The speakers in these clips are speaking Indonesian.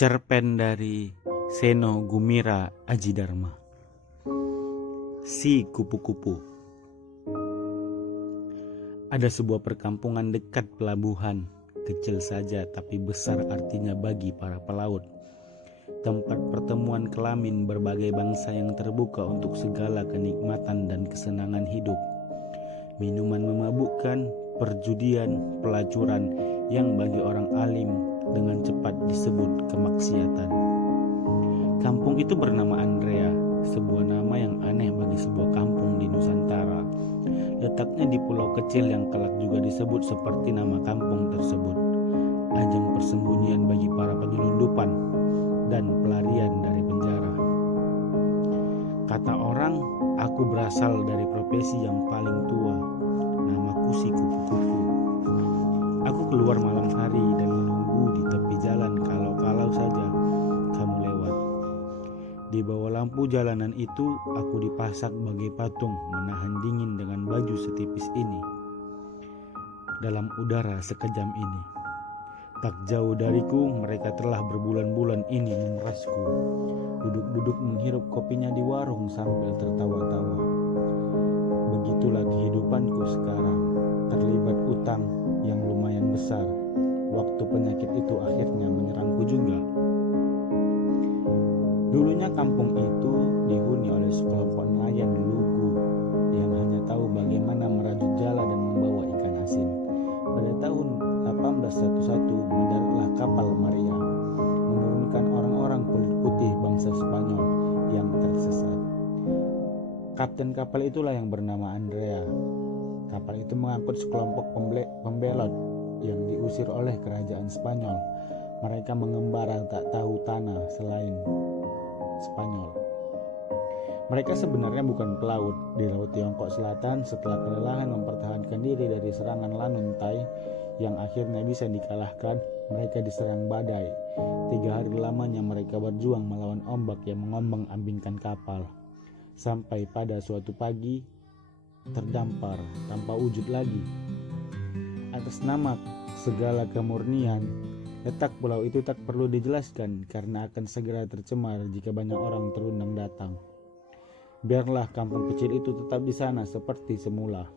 Cerpen dari Seno Gumira Ajidarma. Si kupu-kupu. Ada sebuah perkampungan dekat pelabuhan, kecil saja tapi besar artinya bagi para pelaut. Tempat pertemuan kelamin berbagai bangsa yang terbuka untuk segala kenikmatan dan kesenangan hidup. Minuman memabukkan, perjudian, pelacuran yang bagi orang alim dengan cepat disebut kemaksiatan. Kampung itu bernama Andrea, sebuah nama yang aneh bagi sebuah kampung di Nusantara. Letaknya di pulau kecil yang kelak juga disebut seperti nama kampung tersebut, ajang persembunyian bagi para penyelundupan dan pelarian dari penjara. Kata orang, aku berasal dari profesi yang paling tua. Namaku si kupu-kupu. Aku keluar malam hari dan menunggu di tepi jalan kalau saja kamu lewat. Di bawah lampu jalanan itu, aku dipasak bagai patung menahan dingin dengan baju setipis ini. Dalam udara sekejam ini. Tak jauh dariku, mereka telah berbulan-bulan ini memerasku. Duduk-duduk menghirup kopinya di warung sambil tertawa-tawa. Begitulah kehidupanku sekarang, terlibat utang yang lumayan besar. Waktu penyakit itu akhirnya menyerangku juga. Dulunya kampung itu dihuni oleh sekelompok nelayan lugu yang hanya tahu bagaimana merajut jala dan membawa ikan asin. Pada tahun 1811 mendaratlah kapal Maria, menurunkan orang-orang kulit putih bangsa Spanyol yang tersesat. Kapten kapal itulah yang bernama Andrea. Kapal itu mengangkut sekelompok pembelot yang diusir oleh kerajaan Spanyol. Mereka mengembara tak tahu tanah selain Spanyol. Mereka sebenarnya bukan pelaut. Di Laut Tiongkok Selatan, setelah kelelahan mempertahankan diri dari serangan Lanun Tai yang akhirnya bisa dikalahkan, mereka diserang badai. 3 hari lamanya mereka berjuang melawan ombak yang mengombang-ambingkan kapal. Sampai pada suatu pagi terdampar tanpa wujud lagi. Atas nama segala kemurnian, letak pulau itu tak perlu dijelaskan karena akan segera tercemar jika banyak orang terundang datang. Biarlah kampung kecil itu tetap di sana seperti semula,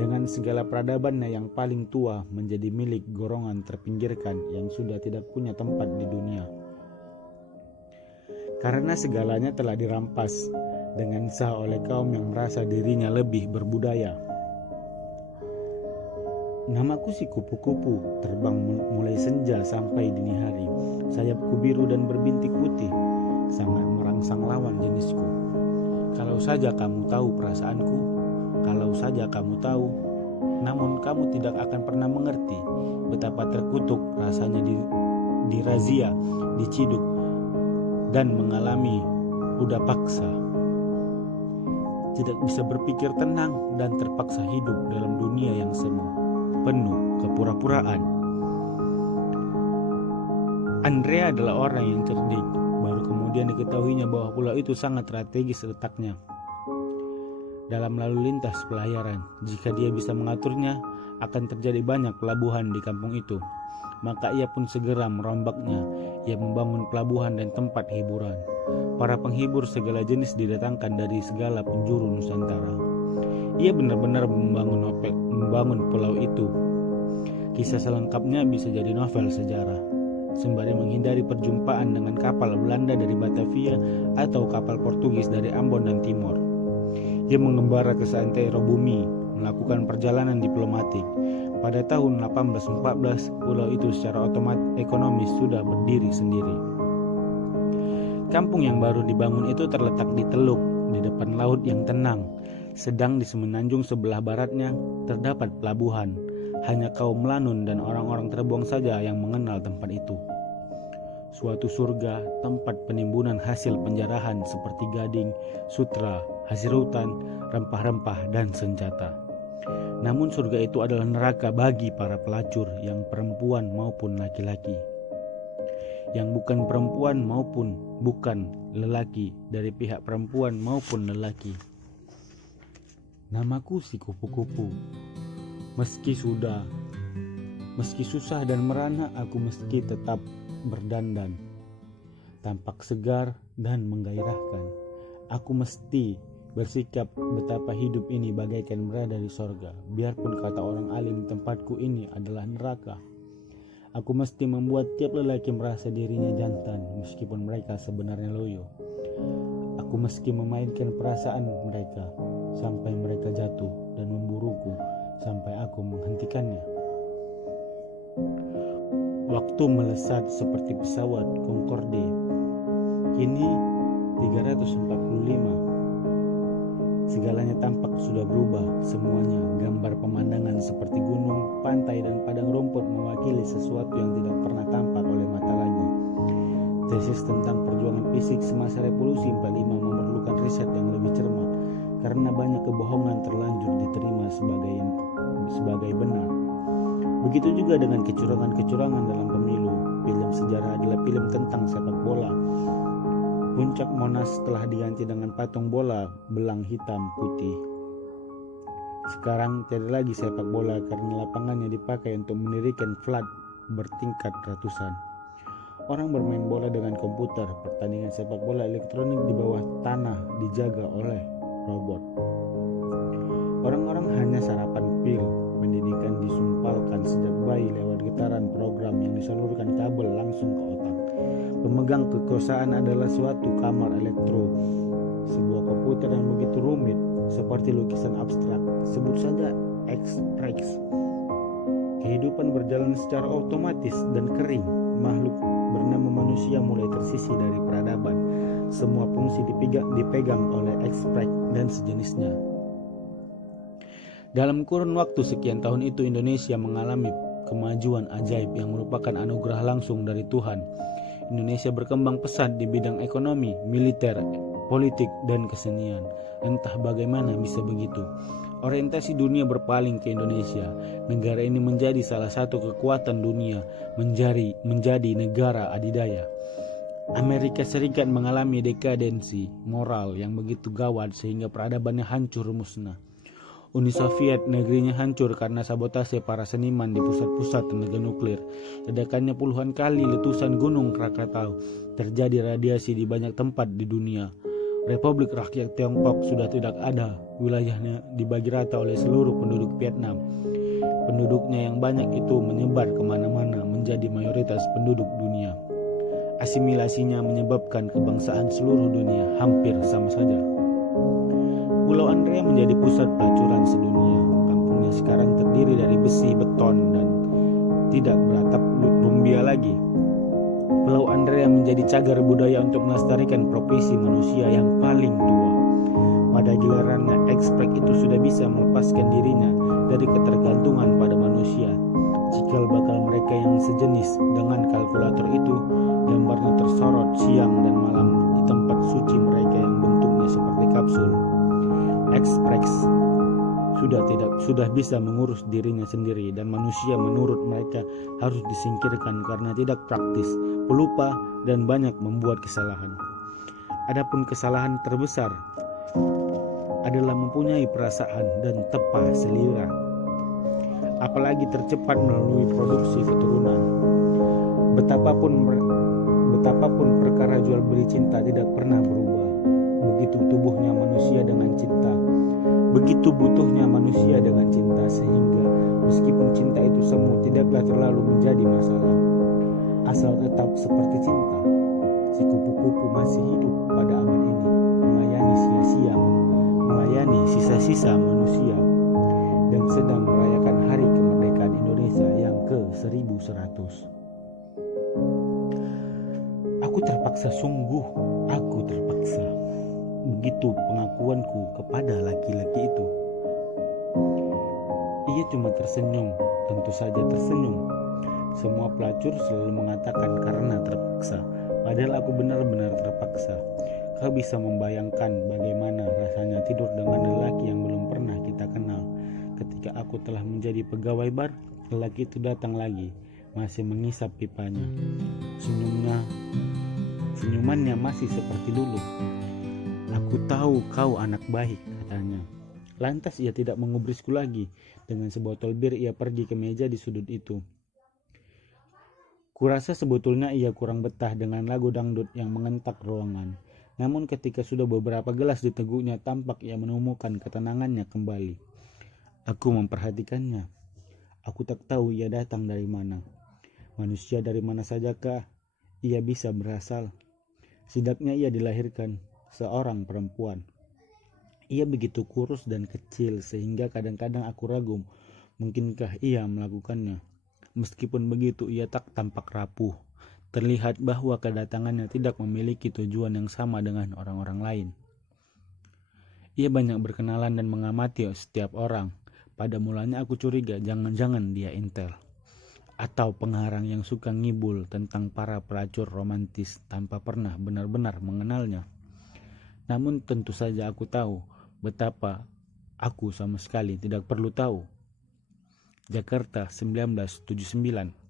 dengan segala peradabannya yang paling tua menjadi milik golongan terpinggirkan yang sudah tidak punya tempat di dunia. Karena segalanya telah dirampas dengan sah oleh kaum yang merasa dirinya lebih berbudaya. Namaku si kupu-kupu, terbang mulai senja sampai dini hari. Sayapku biru dan berbintik putih, sangat merangsang lawan jenisku. Kalau saja kamu tahu perasaanku, kalau saja kamu tahu, namun kamu tidak akan pernah mengerti betapa terkutuk rasanya dirazia, diciduk, dan mengalami udah paksa. Tidak bisa berpikir tenang dan terpaksa hidup dalam dunia yang semu, penuh kepura-puraan. Andrea adalah orang yang cerdik. Baru kemudian diketahuinya bahwa pulau itu sangat strategis letaknya dalam lalu lintas pelayaran. Jika dia bisa mengaturnya, akan terjadi banyak pelabuhan di kampung itu. Maka ia pun segera merombaknya. Ia membangun pelabuhan dan tempat hiburan. Para penghibur segala jenis didatangkan dari segala penjuru Nusantara. Ia benar-benar membangun pulau itu. Kisah selengkapnya bisa jadi novel sejarah, sembari menghindari perjumpaan dengan kapal Belanda dari Batavia atau kapal Portugis dari Ambon dan Timor. Ia mengembara ke seantero bumi, melakukan perjalanan diplomatik. Pada tahun 1814, pulau itu secara ekonomis sudah berdiri sendiri. Kampung yang baru dibangun itu terletak di teluk, di depan laut yang tenang. Sedang di semenanjung sebelah baratnya terdapat pelabuhan. Hanya kaum Lanun dan orang-orang terbuang saja yang mengenal tempat itu. Suatu surga, tempat penimbunan hasil penjarahan seperti gading, sutra, hasil hutan, rempah-rempah, dan senjata. Namun surga itu adalah neraka bagi para pelacur yang perempuan maupun laki-laki. Yang bukan perempuan maupun bukan lelaki, dari pihak perempuan maupun lelaki. Namaku si kupu-kupu. Meski susah dan merana, aku meski tetap berdandan. tampak segar dan menggairahkan. Aku mesti bersikap betapa hidup ini bagaikan berada di sorga, biarpun kata orang alim tempatku ini adalah neraka. Aku mesti membuat tiap lelaki merasa dirinya jantan meskipun mereka sebenarnya loyo. Aku meski memainkan perasaan mereka sampai mereka jatuh dan memburuku sampai aku menghentikannya. Waktu melesat seperti pesawat Concorde. Kini 345. Segalanya tampak sudah berubah, semuanya gambar pemandangan seperti gunung, pantai dan padang rumput mewakili sesuatu yang tidak pernah tampak oleh mata lagi. Tesis tentang perjuangan fisik semasa revolusi 45 memerlukan riset yang lebih cermat karena banyak kebohongan terlanjur diterima sebagai benar. Begitu juga dengan kecurangan-kecurangan dalam pemilu. Film sejarah adalah film tentang sepak bola. Puncak Monas telah diganti dengan patung bola belang hitam putih. Sekarang tidak lagi sepak bola karena lapangannya dipakai untuk mendirikan flat bertingkat ratusan. Orang bermain bola dengan komputer. Pertandingan sepak bola elektronik di bawah tanah dijaga oleh robot. Orang-orang hanya sarapan pil. Pendidikan disumpalkan sejak bayi lewat getaran program yang disalurkan kabel langsung ke otak. Pemegang kekuasaan adalah suatu kamar elektro, sebuah komputer yang begitu rumit seperti lukisan abstrak, sebut saja X-Rex. Kehidupan berjalan secara otomatis dan kering. Makhluk bernama manusia mulai tersisih dari peradaban. Semua fungsi dipegang oleh X-Rex dan sejenisnya. Dalam kurun waktu sekian tahun itu Indonesia mengalami kemajuan ajaib yang merupakan anugerah langsung dari Tuhan. Indonesia berkembang pesat di bidang ekonomi, militer, politik, dan kesenian. Entah bagaimana bisa begitu. Orientasi dunia berpaling ke Indonesia. Negara ini menjadi salah satu kekuatan dunia, menjadi negara adidaya. Amerika Serikat mengalami dekadensi moral yang begitu gawat sehingga peradabannya hancur musnah. Uni Soviet negerinya hancur karena sabotase para seniman di pusat-pusat tenaga nuklir. Ledakannya puluhan kali letusan gunung Krakatau. Terjadi radiasi di banyak tempat di dunia. Republik Rakyat Tiongkok sudah tidak ada. Wilayahnya dibagi rata oleh seluruh penduduk Vietnam. Penduduknya yang banyak itu menyebar kemana-mana menjadi mayoritas penduduk dunia. Asimilasinya menyebabkan kebangsaan seluruh dunia hampir sama saja. Pulau Andrea menjadi pusat pelacuran sedunia. Kampungnya sekarang terdiri dari besi, beton, dan tidak beratap rumbia lagi. Pulau Andrea menjadi cagar budaya untuk melestarikan profesi manusia yang paling tua. Pada gilirannya, X-Rex itu sudah bisa melepaskan dirinya dari ketergantungan pada manusia. Cikal bakal mereka yang sejenis dengan kalkulator itu, gambarnya tersorot siang dan malam di tempat suci mereka yang bentuknya seperti kapsul. X-Rex sudah bisa mengurus dirinya sendiri dan manusia menurut mereka harus disingkirkan karena tidak praktis, pelupa dan banyak membuat kesalahan. Adapun kesalahan terbesar adalah mempunyai perasaan dan tepa selera, apalagi tercepat melalui produksi keturunan. Betapapun perkara jual beli cinta tidak pernah berubah. Begitu tubuhnya manusia dengan cinta, begitu butuhnya manusia dengan cinta, sehingga meskipun cinta itu semu tidaklah terlalu menjadi masalah. Asal tetap seperti cinta, si kupu-kupu masih hidup pada abad ini, melayani sisa-sisa manusia dan sedang merayakan hari kemerdekaan Indonesia yang ke-1100. Aku terpaksa, sungguh aku terpaksa. Begitu pengakuanku kepada laki-laki itu. Ia cuma tersenyum, tentu saja tersenyum. Semua pelacur selalu mengatakan karena terpaksa, padahal aku benar-benar terpaksa. Kau bisa membayangkan bagaimana rasanya tidur dengan lelaki yang belum pernah kita kenal. Ketika aku telah menjadi pegawai bar, lelaki itu datang lagi, masih mengisap pipanya. Senyumannya masih seperti dulu. Aku tahu kau anak baik, katanya. Lantas ia tidak mengubrisku lagi. Dengan sebotol bir ia pergi ke meja di sudut itu. Kurasa sebetulnya ia kurang betah dengan lagu dangdut yang mengentak ruangan. Namun ketika sudah beberapa gelas diteguknya, tampak ia menemukan ketenangannya kembali. Aku memperhatikannya. Aku tak tahu ia datang dari mana. Manusia dari mana sajakah ia bisa berasal? Setidaknya ia dilahirkan seorang perempuan. Ia begitu kurus dan kecil sehingga kadang-kadang aku ragu, mungkinkah ia melakukannya. Meskipun begitu, ia tak tampak rapuh. Terlihat bahwa kedatangannya tidak memiliki tujuan yang sama dengan orang-orang lain. Ia banyak berkenalan dan mengamati setiap orang. Pada mulanya aku curiga jangan-jangan dia intel, atau pengarang yang suka ngibul tentang para pelacur romantis tanpa pernah benar-benar mengenalnya. Namun tentu saja aku tahu betapa aku sama sekali tidak perlu tahu. Jakarta 1979.